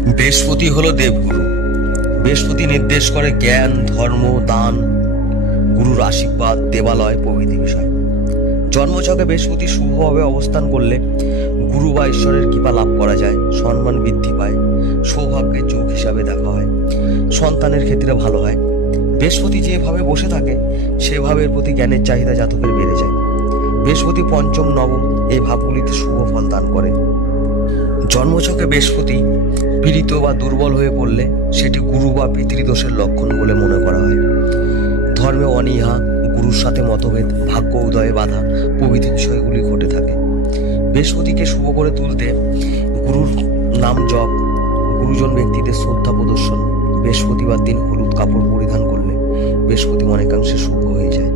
বৃহস্পতি হলো দেবগুরু। বৃহস্পতি নির্দেশ করে জ্ঞান, ধর্ম, দান, গুরুর আশীর্বাদ, দেবালয় প্রভৃতি বিষয়। জন্মছকে বৃহস্পতি শুভভাবে অবস্থান করলে গুরু বা ঈশ্বরের কৃপা লাভ করা যায়, সম্মান বৃদ্ধি পায়, সৌভাগ্যের যোগ হিসাবে দেখা হয়, সন্তানের ক্ষেত্রে ভালো হয়। বৃহস্পতি যেভাবে বসে থাকে সেভাবে এর প্রতি জ্ঞানের চাহিদা জাতকের বেড়ে যায়। বৃহস্পতি পঞ্চম, নবম এই ভাবগুলিতে শুভ ফল দান করে। জন্মছকে বৃহস্পতি পীড়িত বা দুর্বল হয়ে পড়লে সেটি গুরু বা পিতৃদোষের লক্ষণ বলে মনে করা হয়। ধর্মে অনীহা, গুরুর সাথে মতভেদ, ভাগ্য উদয়ে বাধা প্রভৃতি বিষয়গুলি ঘটে থাকে। বৃহস্পতিকে শুভ করে তুলতে গুরুর নাম জপ, গুরুজন ব্যক্তিদের শ্রদ্ধা প্রদর্শন, বৃহস্পতিবার দিন হলুদ কাপড় পরিধান করলে বৃহস্পতি অনেকাংশে শুভ হয়ে যায়।